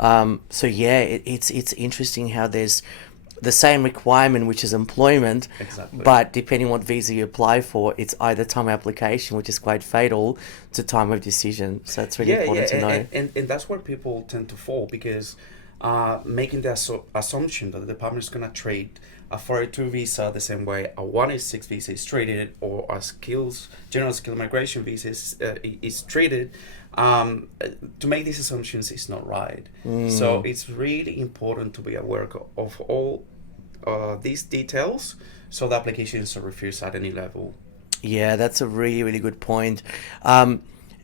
So yeah, it's interesting how there's the same requirement, which is employment, Exactly. but depending what visa you apply for, it's either time of application, which is quite fatal, to time of decision. So it's really Yeah, yeah, important to and, know. and, and and that's where people tend to fall because making the assumption that the department is going to treat a 42 visa the same way a 186 visa is treated or a general skill migration visa is treated, to make these assumptions is not right. So Mm. it's really important to be aware of all these details so the application is refused at any level. Yeah, that's a really, really good point. Um,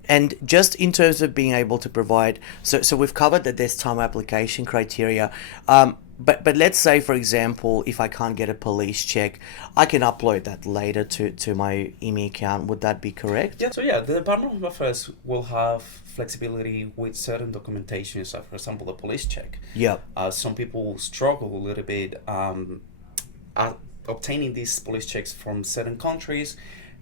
and just in terms of being able to provide, so we've covered that there's time application criteria. But let's say, for example, if I can't get a police check, I can upload that later to my IME account. Would that be correct? Yeah, so yeah, the Department of Affairs will have flexibility with certain documentation, so for example, the police check. Yep. Some people struggle a little bit at obtaining these police checks from certain countries,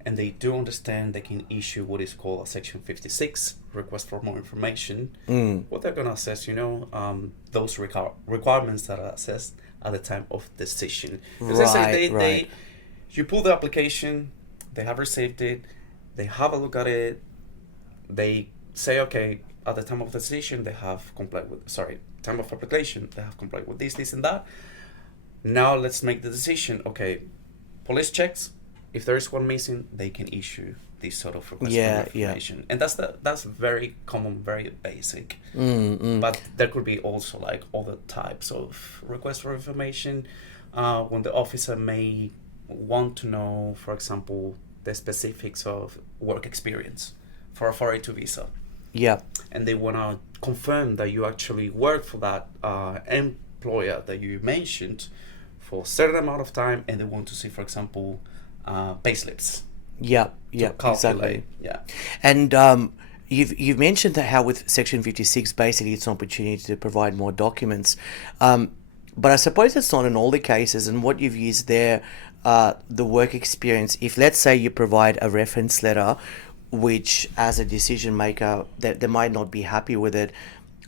and they do understand they can issue what is called a Section 56 request for more information. Mm. What they're gonna assess, those requirements that are assessed at the time of decision. Because they say Right, right. you pull the application, they have received it, they have a look at it, they say, okay, at the time of decision, they have complied with, sorry, time of application, they have complied with this, and that. Now let's make the decision. Okay, police checks. If there is one missing, they can issue this sort of request for more Yeah, yeah. information, and that's very common, very basic. Mm, mm. But there could be also like other types of requests for information, when the officer may want to know, for example, the specifics of work experience for a 482 visa, Yeah. and they want to confirm that you actually work for that employer that you mentioned for a certain amount of time, and they want to see, for example, payslips Yeah, to yeah, calculate. exactly. Yeah. And you've mentioned that how with Section 56, basically it's an opportunity to provide more documents. But I suppose it's not in all the cases. And what you've used there, the work experience, if let's say you provide a reference letter, which as a decision maker, that they might not be happy with it,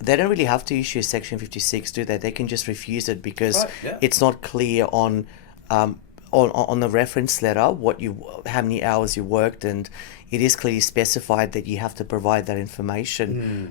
they don't really have to issue a Section 56, do they? They can just refuse it because Right. Yeah. it's not clear um, on the reference letter how many hours you worked, and it is clearly specified that you have to provide that information.